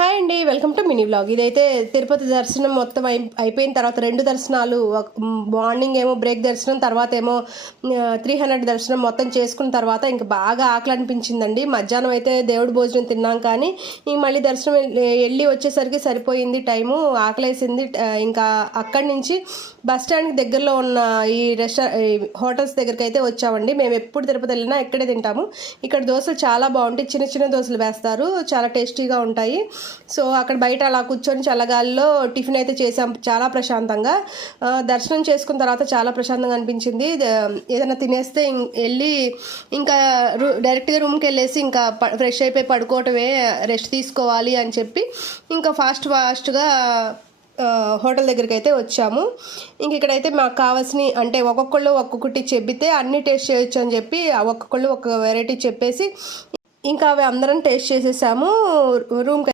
Hi అండి, welcome to mini vlog. ఇదైతే తిరుపతి దర్శనం మొత్తం అయిపోయిన తర్వాత 2 దర్శనాలు, మార్నింగ్ ఏమో బ్రేక్ దర్శనం, తర్వాత ఏమో 300 దర్శనం మొత్తం చేసుకున్న తర్వాత ఇంకా బాగా ఆకలి అనిపించిందండి. మధ్యాహ్నం అయితే దేవుడి భోజనం తిన్నాం, కానీ మళ్ళీ దర్శనం వెళ్ళి వచ్చేసరికి సరిపోయింది టైము, ఆకలేసింది. ఇంకా అక్కడి నుంచి బస్ స్టాండ్కి దగ్గరలో ఉన్న ఈ హోటల్స్ దగ్గరికి అయితే వచ్చామండి. మేము ఎప్పుడు తిరుపతి వెళ్ళినా ఇక్కడే తింటాము. ఇక్కడ దోశలు చాలా బాగుంటాయి, చిన్న చిన్న దోశలు వేస్తారు, చాలా టేస్టీగా ఉంటాయి. సో అక్కడ బయట అలా కూర్చొని చల్లగాల్లో టిఫిన్ అయితే చేసాం, చాలా ప్రశాంతంగా. దర్శనం చేసుకున్న తర్వాత చాలా ప్రశాంతంగా అనిపించింది. ఏదైనా తినేస్తే వెళ్ళి ఇంకా డైరెక్ట్గా రూమ్కి వెళ్ళేసి ఇంకా ఫ్రెష్ అయిపోయి పడుకోవటమే, రెస్ట్ తీసుకోవాలి అని చెప్పి ఇంకా ఫాస్ట్గా హోటల్ దగ్గరికి అయితే వచ్చాము. ఇంక ఇక్కడైతే మాకు కావాల్సిన అంటే ఒక్కొక్కళ్ళు ఒక్కొక్కటి చెబితే అన్నీ టేస్ట్ చేయొచ్చు అని చెప్పి ఒక్కొక్కళ్ళు ఒక వెరైటీ చెప్పేసి ఇంకా అవి అందరం టేస్ట్ చేసేసాము. రూమ్కి